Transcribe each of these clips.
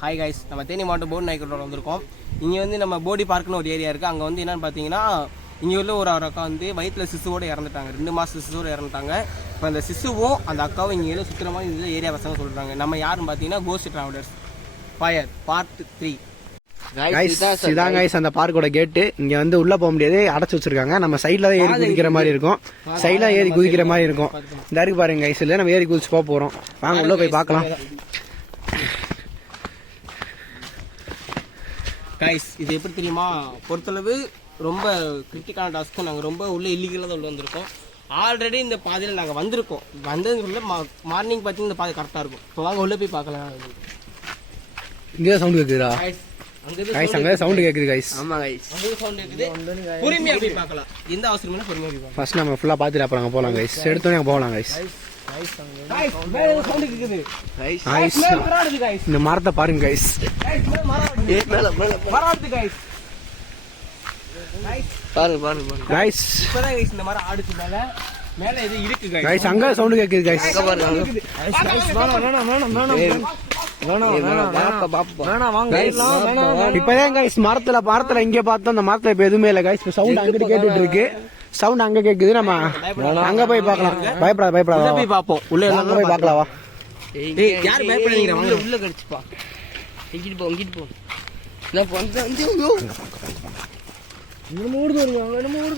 Hi guys, நம்ம தேனி மாவட்டம் போடி நாய்க்கரோட வந்திருக்கோம். இங்கே வந்து நம்ம போடி பார்க்குன்னு ஒரு ஏரியா இருக்குது. அங்கே வந்து என்னென்னு பார்த்தீங்கன்னா, இங்கே உள்ள ஒரு அக்கா வந்து வயிற்றில் சிசுவோடு இறந்துட்டாங்க. 2 மாதம் சிசுவோடு இறந்துட்டாங்க. இப்போ அந்த சிசுவும் அந்த அக்காவும் இங்கே சுற்றுற மாதிரி இதில் ஏரியா பசங்க சொல்கிறாங்க. நம்ம யாருன்னு பார்த்தீங்கன்னா கோஸ்ட் ட்ராவலர்ஸ் ஃபயர் பார்ட் 3. இதான் கைஸ் அந்த பார்க்கோட கேட்டு. இங்க வந்து உள்ள போக முடியாது, அடைச்சு வச்சிருக்காங்க. நம்ம சைட்ல தான் ஏறி குதிக்கிற மாதிரி இருக்கும். சைட்ல ஏறி குதிக்கிற மாதிரி இருக்கும். இந்த இருக்கு பாருங்க கைஸ், இல்ல நம்ம ஏறி குதிச்சு போறோம். வாங்க உள்ள போய் பார்க்கலாம். கைஸ் இது எப்படி தெரியுமா, பொறுத்தளவு ரொம்ப கிரிட்டிக்கலான டாஸ்க்கு. நாங்கள் ரொம்ப உள்ள இல்லீகலாக தான் உள்ள வந்திருக்கோம். ஆல்ரெடி இந்த பாதையில் நாங்கள் வந்திருக்கோம். வந்ததுக்குள்ள மார்னிங் பார்த்தீங்கன்னா இந்த பாதை கரெக்டாக இருக்கும். இப்போ வாங்க உள்ள போய் பார்க்கலாம். இங்கே சவுண்ட் கேட்குதுடா கைஸ், அங்க சவுண்ட் கேக்குது கைஸ். ஆமா கைஸ், அங்க சவுண்ட் கேக்குது. பொறுமையா போய் பார்க்கலாம். எந்த அவசரமும் இல்ல, பொறுமையா போய் பார்க்கலாம். ஃபர்ஸ்ட் நம்ம ஃபுல்லா பாத்துட்டு அப்புறம் அங்க போலாம் கைஸ். எடுத்தோனே அங்க போலாம் கைஸ். கைஸ் வேற சவுண்ட் கேக்குது கைஸ். மராடுது கைஸ். இந்த மரத்தை பாருங்க கைஸ். கைஸ் மேல மராடுது கைஸ். கைஸ் பாருங்க கைஸ். இப்பதான் கைஸ் இந்த மரம் ஆடுச்சு. மேல ஏதோ இருக்கு கைஸ். கைஸ் அங்க சவுண்ட் கேக்குது கைஸ். அங்க பாருங்க கைஸ். இப்பதான் கைஸ் மரத்துல இங்க பார்த்தோம். அந்த மரத்துல இப்ப எதுவுமே இல்ல கைஸ். சவுண்ட் அங்கிட்டு கேட்டுட்டு இருக்கு. சவுண்ட் அங்க கேக்குது. நம்ம அங்க போய் பார்க்கலாம். பயப்படாத போய் பாப்போம். உள்ள அங்க போய் பார்க்கலாம். வா. ஏய் யார் பயப்படாதீங்க, உள்ள கடிச்சுப்பா. இங்கிட்டு போ நான் வந்து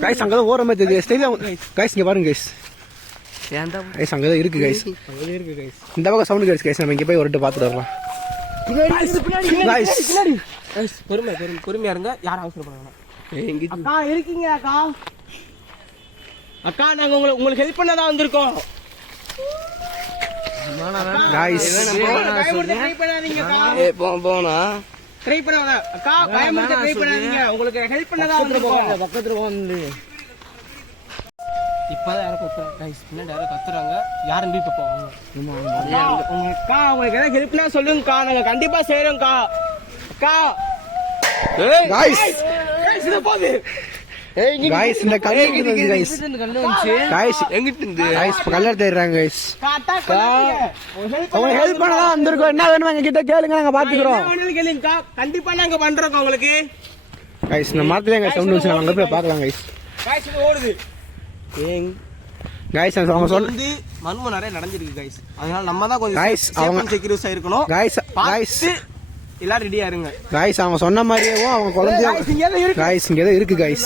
கைஸ் அங்கதான் ஓரமா தெரியுது. ஸ்டைலா கைஸ் இங்க பாருங்க கைஸ். கைஸ் அங்கதான் இருக்கு கைஸ். இந்த பக்கம் சவுண்ட் கேட்ஸ் கைஸ். நம்ம இங்க போய் ஒரு பார்த்துட்டு வரலாம். பொறுமையா இருங்க, யாரும் அவசரப்படாங்க. அக்கா இருக்கீங்க அக்கா? அக்கா நாங்க உங்களுக்கு ஹெல்ப் பண்ண தான் வந்திருக்கோம். கைஸ் ட்ரை பண்ணாதீங்க அக்கா. போனா ட்ரை பண்ணாத அக்கா, பயமுறுத்த ட்ரை பண்ணாதீங்க. உங்களுக்கு ஹெல்ப் பண்ண தான் வந்திருக்கோம். பக்கத்துல வந்து இப்பதான் யாரும் கத்துறாங்க கைஸ். பின்னாடி யாரும் கத்துறாங்க. யாரும் போய் பார்ப்போம். அக்கா உங்களுக்கு ஏதாவது ஹெல்ப்னா சொல்லுங்கக்கா, நாங்க கண்டிப்பா செய்யறோம்க்கா. அக்கா கைஸ் இது போது. கைஸ் இந்த கல்லு இருக்குது கைஸ். கைஸ் எங்கிட்டு இருந்து கைஸ் கல்லர் தேடுறாங்க கைஸ். உங்களுக்கு அவங்க ஹெல்ப் பண்ண தான் வந்திருக்கோம். என்ன வேணுமா எங்க கிட்ட கேளுங்க, நாங்க பாத்துக்கிறோம். கேளுங்கக்கா, கண்டிப்பா நாங்க பண்றோம் உங்களுக்கு. கைஸ் இந்த மரத்துல எங்க சவுண்ட் வந்துச்சு, அங்க போய் பார்க்கலாம் கைஸ். கைஸ் இது ஓடுது கைஸ் அவங்க வந்து மர்மம் நிறைய நடந்துருக்கு கைஸ். அதனால நம்ம தான் கொஞ்சம் கைஸ் அவங்க செக்யூரிட்டி ஆயிருக்கணும். கைஸ் கைஸ் எல்லாரும் ரெடியா இருங்க கைஸ். அவங்க சொன்ன மாதிரியே அவங்க குழந்தைய கைஸ் இங்க ஏதோ இருக்கு கைஸ்.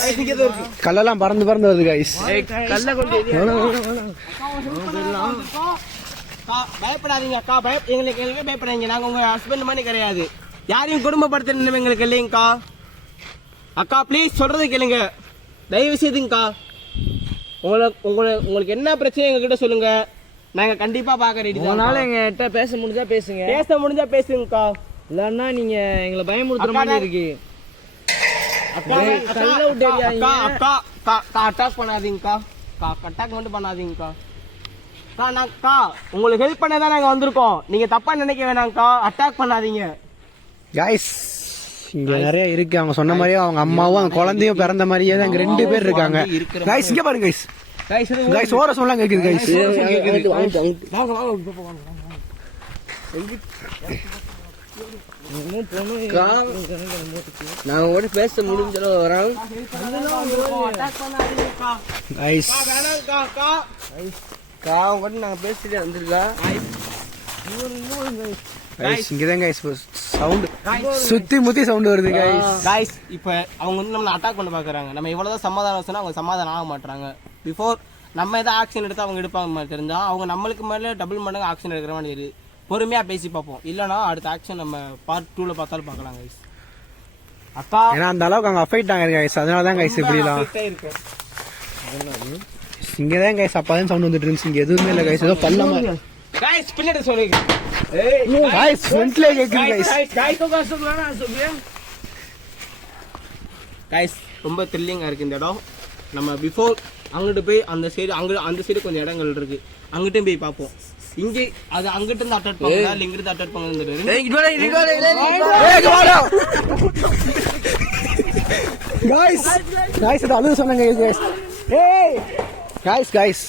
கல்லெல்லாம் பறந்து வருது கைஸ். கல்ல கொண்டு பயப்படாதீங்க அக்கா. எங்களுக்கு பயப்படாதீங்க. நாங்க உங்க ஹஸ்பண்ட் மாதிரி கிடையாது. யாரையும் குடும்பப்படுத்த எங்களுக்கு இல்லைங்கக்கா. அக்கா ப்ளீஸ் சொல்றது கேளுங்க, தயவு செய்துங்கக்கா. உங்களுக்கு என்ன பிரச்சனை எங்ககிட்ட சொல்லுங்க, நாங்க கண்டிப்பா பாக்க ரெடி. உங்களால எங்ககிட்ட பேச முடிஞ்சா பேசுங்கக்கா. இல்லன்னா நீங்க எங்களை பயமுறுத்துற மாதிரி இருக்கு. அட்டாக் பண்ணாதீங்கக்கா. அட்டாக் மட்டும் பண்ணாதீங்கக்கா. உங்களுக்கு ஹெல்ப் பண்ணதான் நாங்க வந்திருக்கோம். நீங்க தப்பா நினைக்க வேணாங்கக்கா. அட்டாக் பண்ணாதீங்க கைஸ். இங்க நிறைய இருக்கு. அவங்க சொன்ன மாதிரியே அவங்க அம்மாவும் அவங்க குழந்தையும் பிறந்த மாதிரியே தான் அங்க 2 பேர் இருக்காங்க கைஸ். இங்க பாருங்க கைஸ். கைஸ் ஓர சொல்லலாம் கேக்குது கைஸ். நான் கூட பேச முடிஞ்சளவு வரோம் கைஸ். நாங்க பேசிட்டு வந்திருக்கோம் கைஸ். இங்கதான் கைஸ் சவுண்ட் சுத்தி முத்தி சவுண்ட் வருது கைஸ். கைஸ் இப்போ அவங்க வந்து நம்மளை அட்டாக் பண்ண பாக்குறாங்க. நம்ம எவ்வளவுதான் சமாதானம் சொன்னா அவங்க சமாதானம் ஆக மாட்டாங்க. பிஃபோர் நம்ம ஏதாவது ஆக்ஷன் எடுத்து அவங்க எடுப்பாங்க மாதிரி தெரிஞ்சா அவங்க நம்மளுக்கு மேலே டபுள் மடங்கு ஆக்ஷன் எடுக்கிற மாதிரி இருக்கு. பொறுமையா பேசி பார்ப்போம். இல்லைன்னா அடுத்த ஆக்ஷன் நம்ம பார்ட் 2ல பார்த்தாலும் பார்க்கலாம் கைஸ். அக்கா ஏன்னா அந்த அளவுக்கு அவங்க அஃபெக்ட் ஆகிருக்கு கைஸ். அதனாலதான் கைஸ் இப்படிலாம் இருக்கு. இங்கதான் கைஸ் அப்பதான் சவுண்ட் வந்துட்டு இருந்துச்சு. இங்க எதுவுமே இல்ல கைஸ். ஏதோ பல்லமா கைஸ் பின்னாடி சொல்லுங்க. கைஸ் ஃப்ரண்ட்ல கேக்குது கைஸ். கைஸ் ரொம்ப த்ரில்லிங்கா இருக்கு இந்த இடம். நம்ம பிஃபோர் அங்கிட்டு போய் அந்த சைடு கொஞ்சம் இடங்கள் இருக்கு, அங்கிட்டும் போய் பார்ப்போம். இங்கே அது அங்கிட்டு இருந்து அட்டாக் பண்ணா இல்ல இங்கிட்டு அட்டாக் பண்ணா கைஸ். கைஸ் இது அழுகுற சொன்னாங்க கைஸ். ஏய் கைஸ் கைஸ்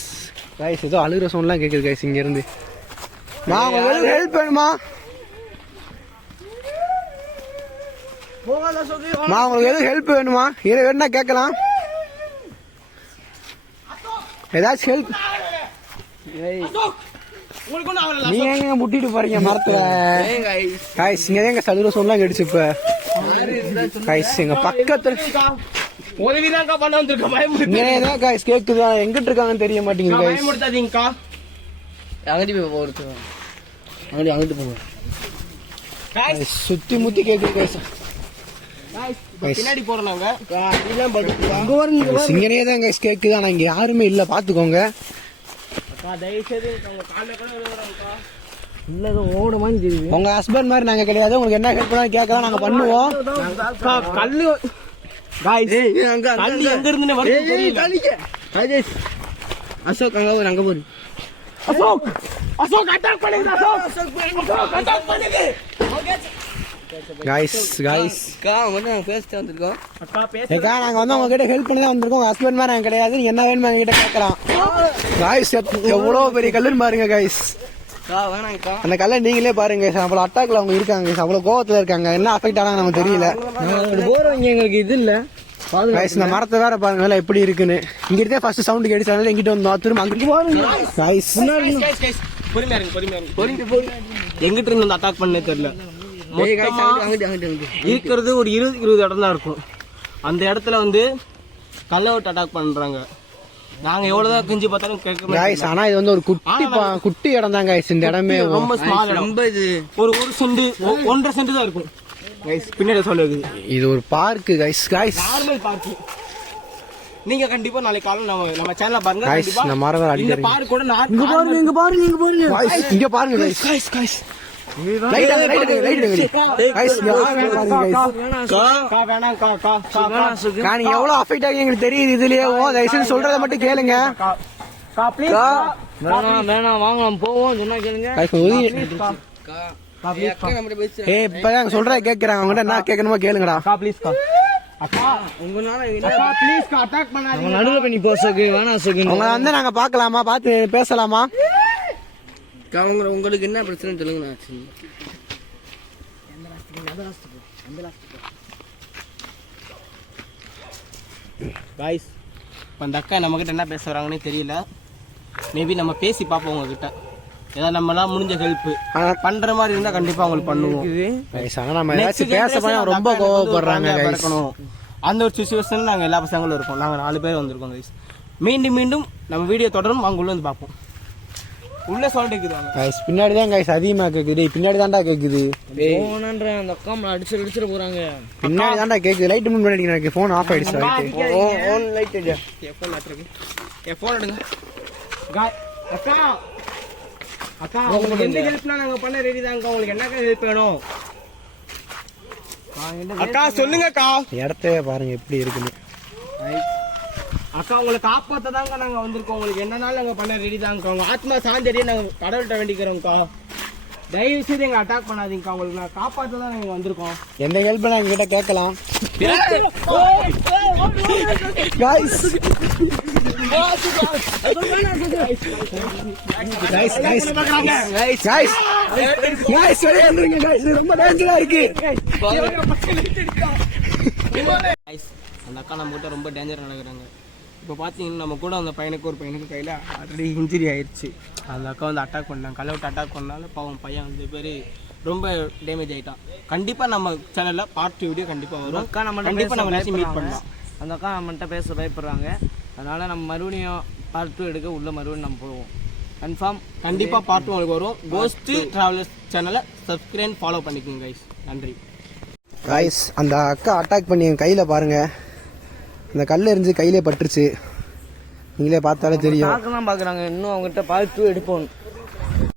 கைஸ் ஏதோ அழுகுற சவுண்ட்லாம் கேக்குது கைஸ். இங்க இருந்து நான் உங்களுக்கு ஹெல்ப் வேணுமா? உங்களுக்கு எதுவும் ஹெல்ப் வேணுமா? இதை வேணா கேட்கலாம். ஏதாச்சும் ஹெல்ப் நீங்க எங்க முட்டிட்டு போறீங்க மரத்துல? காய்ஸ் இங்க எங்க சதுர சொல்லாம் கடிச்சு இப்ப காய்ஸ் எங்க பக்கத்துல காய்ஸ் கேக்குதா? எங்கிட்டு இருக்காங்கன்னு தெரிய மாட்டேங்குது காய்ஸ். சுத்தி முத்தி கேக்குது காய்ஸ். பின்னாடி போறோம் சிங்கனே தான் காய்ஸ் கேக்குது. ஆனா இங்க யாருமே இல்ல, பாத்துக்கோங்க. உங்க ஹஸ்பண்ட் மாதிரி நாங்க கிடையாது. உங்களுக்கு என்ன ஹெல்ப் பண்ணாலும் கேட்கலாம், நாங்க பண்ணுவோம். கல்லு எங்க இருந்து அசோக் அங்க போய் அங்க போய் அசோக் அட்டாக் பண்ணுங்க. அட்டாக் பண்ணுங்க காய்ஸ். நாங்க பேசிட்டு வந்திருக்கோம். நாங்க வந்து உங்ககிட்ட ஹெல்ப் பண்ணி தான் வந்திருக்கோம். உங்க ஹஸ்பண்ட் மாதிரி நாங்க கிடையாது. நீங்க என்ன வேணுமோ எங்ககிட்ட கேட்கலாம். காய்ஸ் எவ்வளவு பெரிய கல்லுன்னு பாருங்க காய்ஸ். அந்த கல்லை நீங்களே பாருங்க. அவ்வளவு அட்டாக்ல அவங்க இருக்காங்க, அவ்வளவு கோவத்துல இருக்காங்க. என்ன அஃபெக்ட் ஆனா நமக்கு தெரியல. எங்களுக்கு இது இல்ல காய்ஸ் இந்த மரத்தை வேற பாருங்க எப்படி இருக்குன்னு. இங்க இருந்தே ஃபர்ஸ்ட் சவுண்ட் கேட்டுச்சால எங்கிட்ட வந்தோம். திரும்ப அங்கிட்டு பாருங்க காய்ஸ். பொறுமையா எங்கிட்ட இருந்து அட்டாக் பண்ணே தெரியல. இருக்கிறது ஒரு 20 இடம் தான் இருக்கும். அந்த இடத்துல வந்து கல்லை விட்டு அட்டாக் பண்றாங்க. நாங்க எவ்வளவுதான் கிஞ்சி பார்த்தாலும் கேட்க காய்ஸ். ஆனா இது வந்து ஒரு குட்டி இடம் தான் காய்ஸ். இந்த இடமே ரொம்ப ஸ்மால். ரொம்ப இது ஒரு சென்ட் 1.5 சென்ட் தான் இருக்கும் காய்ஸ். பின்னாடி சொல்லுது இது ஒரு பார்க் காய்ஸ். Normal park. நீங்க கண்டிப்பா நாளைக்கு காலையில நம்ம சேனல்ல பாருங்க. காய்ஸ் இந்த மரம் அடி. இந்த பார்க் கூட இங்க பாருங்க காய்ஸ். இங்க பாருங்க காய்ஸ். Light guys. நீங்க எவ்வளவு அஃபெக்ட் ஆகி எங்களுக்கு தெரியுது. இதுலயே தயவுசெய்து சொல்றதை மட்டும் கேளுங்க. வேணாம் வாங்க நம்ம போவோம். சொன்னா கேளுங்க. இப்பதான் சொல்றத கேக்குறாங்க. அவங்ககிட்ட என்ன கேட்கணுமோ கேளுங்கடா. நடுவில் பண்ணி போ சோக்கு. வேணாம் சோக்கு. உங்களை வந்து நாங்க பாக்கலாமா? பார்த்து பேசலாமா? உங்களுக்கு என்ன பிரச்சனை சொல்லுங்க. காய்ஸ் அந்த அக்கா நம்ம கிட்ட என்ன பேச வராங்கன்னு தெரியல. மேபி நம்ம பேசி பார்ப்போம் உங்ககிட்ட. ஏதாவது நம்மளாம் முடிஞ்ச ஹெல்ப் பண்ற மாதிரி இருந்தா கண்டிப்பா அவங்களுக்கு பண்ணுவோம். நம்ம ஏதாச்சும் பேச போனா ரொம்ப கோவப்படுறாங்க. அந்த ஒரு சிச்சுவேஷன் நாங்க எல்லா பசங்களும் இருக்கோம். நாங்க 4 பேர் வந்திருக்கோம் கைஸ். மீண்டும் நம்ம வீடியோ தொடரும். அவங்க உள்ள வந்து பார்ப்போம். உள்ள சவுண்ட் கேக்குது பின்னாடி தான் கைஸ் அதிகமா கேக்குது. பின்னாடி தான்டா கேக்குது. அந்த அக்கா அடிச்சு போறாங்க. பின்னாடி தான்டா கேக்குது. லைட் மூவ் பண்ணி எனக்கு ஃபோன் ஆஃப் ஆயிடுச்சு. லைட் எடுங்க. அக்கா உங்களுக்கு எந்த ஹெல்ப்னா நாங்க பண்ண ரெடி தான். உங்களுக்கு என்ன ஹெல்ப் வேணும் அக்கா சொல்லுங்க அக்கா. இடத்தையே பாருங்க எப்படி இருக்குன்னு. அக்கா உங்களை காப்பாத்த தாங்க நாங்க வந்திருக்கோம். உங்களுக்கு என்னன்னாலும் நாங்க பண்ண ரெடி தாங்க. உங்க ஆத்மா சாந்தரியை நாங்க கடவுள்கிட்ட வேண்டிக்கிறோம்க்கா. தயவு செய்து எங்களை அட்டாக் பண்ணாதீங்கக்கா. உங்களுக்கு நான் காப்பாத்த தான் நாங்க வந்திருக்கோம். எந்த ஹெல்ப் நாங்க கிட்ட கேட்கலாம். ரொம்ப டேஞ்சரா இருக்கு. அந்த அக்கா நம்ம கிட்ட ரொம்ப டேஞ்சரா நடக்கிறாங்க. இப்போ பார்த்தீங்கன்னா நம்ம கூட அந்த பையனுக்கு ஒரு பையனுக்கு கையில் ஆல்ரெடி இன்ஜுரி ஆயிடுச்சு. அந்த அக்கா வந்து அட்டாக் பண்ணாங்க. கல்லை விட்டு அட்டாக் பண்ணாலும் பாவம் பையன் 2 பேர் ரொம்ப டேமேஜ் ஆகிட்டான். கண்டிப்பாக நம்ம சேனலில் பார்ட் 2 வீடியோ கண்டிப்பாக வரும். அக்கா நம்ம கண்டிப்பாக நம்ம எல்லாத்தையும் மீட் பண்ணலாம். அந்த அக்கா நம்மகிட்ட பேச பயப்படுறாங்க. அதனால் நம்ம மறுபடியும் பார்ட் 2 எடுக்க உள்ள மறுபடியும் நம்ம போவோம். கன்ஃபார்ம் கண்டிப்பாக பார்ட் 2 உங்களுக்கு வரும். கோஸ்ட் டிராவலர்ஸ் சேனலை சப்ஸ்கிரைப் ஃபாலோ பண்ணிக்கோங்க கைஸ். நன்றி கைஸ். அந்த அக்கா அட்டாக் பண்ணி என் கையில் பாருங்க. அந்த கல் எரிஞ்சு கையிலே பட்டுருச்சு. நீங்களே பார்த்தாலே தெரியும். பார்க்கலாம் பார்க்குறாங்க. இன்னும் அவங்ககிட்ட பார்ட் 2 எடுப்போம்.